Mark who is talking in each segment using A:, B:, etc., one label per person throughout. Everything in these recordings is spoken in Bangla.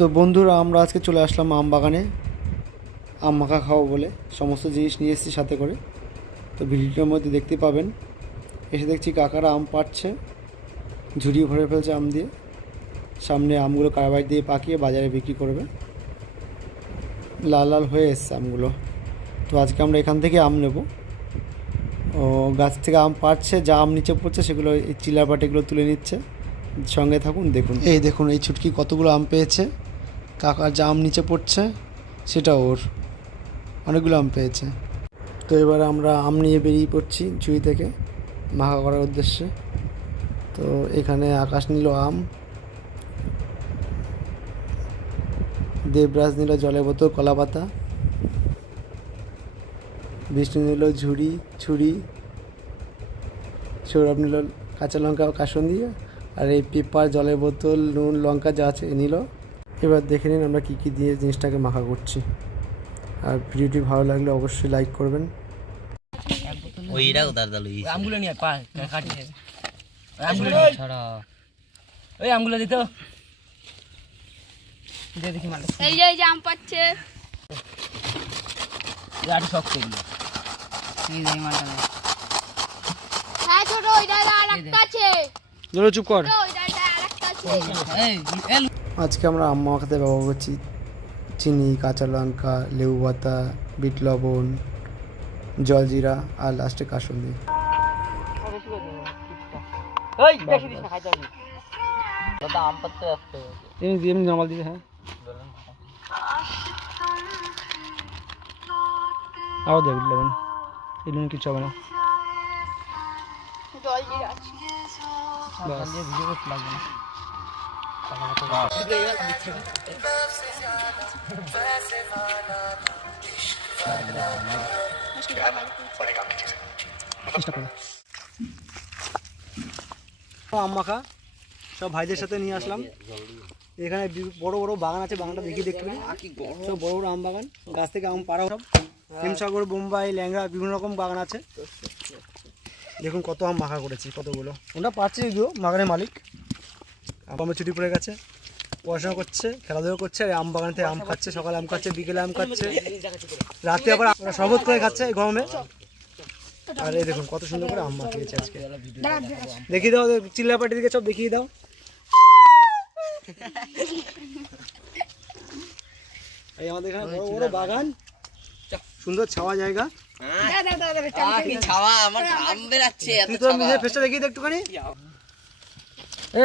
A: তো বন্ধুরা, আমরা আজকে চলে আসলাম আম বাগানে। আম মাখা খাব বলে। সমস্ত জিনিস নিয়ে এসেছি সাথে করে। তো ভিডিওটার মধ্যে দেখতে পাবেন। এসে দেখছি কাকারা আম পাড়ছে। ঝুড়ি ভরে ফেলছে আম দিয়ে। সামনে আমগুলো কারবার দিয়ে পাকিয়ে বাজারে বিক্রি করবে। লাল লাল হয়ে এসছে আমগুলো। তো আজকে আমরা এখান থেকে আম নেব। ও, গাছ থেকে আম পাড়ছে, যা আম নিচে পড়ছে সেগুলো এই চিলার পাটিগুলো তুলে নিচ্ছে। সঙ্গে থাকুন, দেখুন। এই দেখুন, এই ছুটকি কতগুলো আম পেয়েছে। কাকার আম নিচে পড়ছে, সেটা ওর। অনেকগুলো আম পেয়েছে। তো এবার আমরা আম নিয়ে বেরিয়ে পড়ছি ঝুড়ি থেকে মাখা করার উদ্দেশ্যে। তো এখানে আকাশ নিল আম। দেবরাজ নিল জলের বোতল, কলা পাতা। বিষ্ণু নিল ঝুড়ি, ছুরি। সৌরভ নিল কাঁচা লঙ্কা ও কাসন দিয়ে। আর এই পেপার, জলের বোতল, নুন, লঙ্কা যা আছে নিল। এবার দেখে নিন আমরা কী কী দিয়ে জিনিসটাকে মাখা করছি। আর ভিডিওটি ভালো লাগলে অবশ্যই লাইক করবেন।
B: দালু
C: ওই আমগুলো নিয়ে আয়, পা কাটি আমগুলো ছাড়া। ওই আমগুলো দিত দিয়ে দেখি মানে
D: এই যে এই যে আম পাচ্ছে।
C: আটি শক্ত এগুলো। এই দেখি মালটা
D: হ্যাঁ ছোট ওই দাদা আর আছে।
A: জোরে চুপ কর।
D: ওই দাদা আর আছে।
C: এই এল
A: আজকে আমরা আম মাখাতে ব্যবহার করছি চিনি কাঁচা লঙ্কা লেবু পাতা বিট লবণ জলজিরা আর লাস্টে কাসুন্দি হ্যাঁ। আবার দেখ লবণ। এই কিছু হবে না।
D: জল দিয়ে
C: ভিডিও করতে লাগবে না।
A: আম মাখা সব ভাইদের সাথে নিয়ে আসলাম। এখানে বড় বড় বাগান আছে, বাগানটা দেখিয়ে দেখতে পারি সব বড় বড় আম বাগান, গাছ থেকে আম পাড়া সব। হিমসাগর বোম্বাই ল্যাংড়া, বিভিন্ন রকম বাগান আছে। দেখুন কত আম মাখা করেছি, কতগুলো। ওটা পাচ্ছি যদিও বাগানের মালিক। আমার ছুটি পড়ে গেছে। পড়াশোনা করছে খেলাধুলা করছে আর আম বাগান থেকে আম খাচ্ছে সকালে আম খাচ্ছে বিকেলে আম খাচ্ছে। রাতে আবার ওরা শরবত করে খাচ্ছে এই গরমে। আর এই দেখুন কত সুন্দর করে আম মাখিয়েছে আজকে। দেখিয়ে দাও চিল্লাপাটি দিকে সব দেখিয়ে দাও। এই আমাদের এখানে বড় বড় বাগান। সুন্দর ছাওয়া জায়গা।
B: ছাওয়া? আমার ঘাম বেরাচ্ছে
A: তুই তো নিজের ফেসটা দেখিয়ে দে একটুখানি।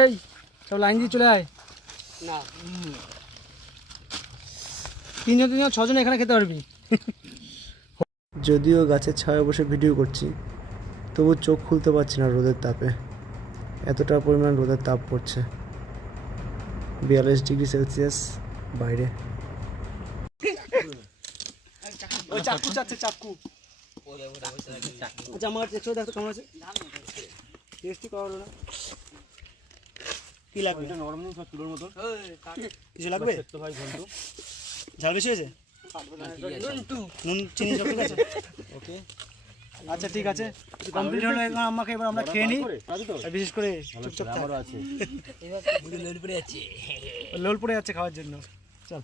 A: এই সব লাইন দিয়ে চলে আয়।
C: না।
A: তিনজন তিনজন ছজন এখানে খেতে পারবি। যদিও গাছের ছায়া বসে ভিডিও করছি তবু চোখ খুলতে পারছি না রোদের তাপে। এতটা পরিমাণ রোদের তাপ পড়ছে। বিয়াল্লিশ ডিগ্রি সেলসিয়াস বাইরে। ওই চাকু চাচ্ছে চাকু। আচ্ছা আমার দেখো কেমন আছে। টেস্টি করা না। কি লাগবে? কিছু লাগবে? ঝাল বেশি হয়েছে? নুন চিনি সব ঠিক আছে? ওকে। আচ্ছা ঠিক আছে। কমপ্লিট হলো এখন আমাকে এবার আমরা খেয়ে নিই। আর বিশেষ করে চুপচাপ থাক।
C: লোড পড়ে আছে।
A: লোল পড়ে যাচ্ছে খাওয়ার জন্য। চল।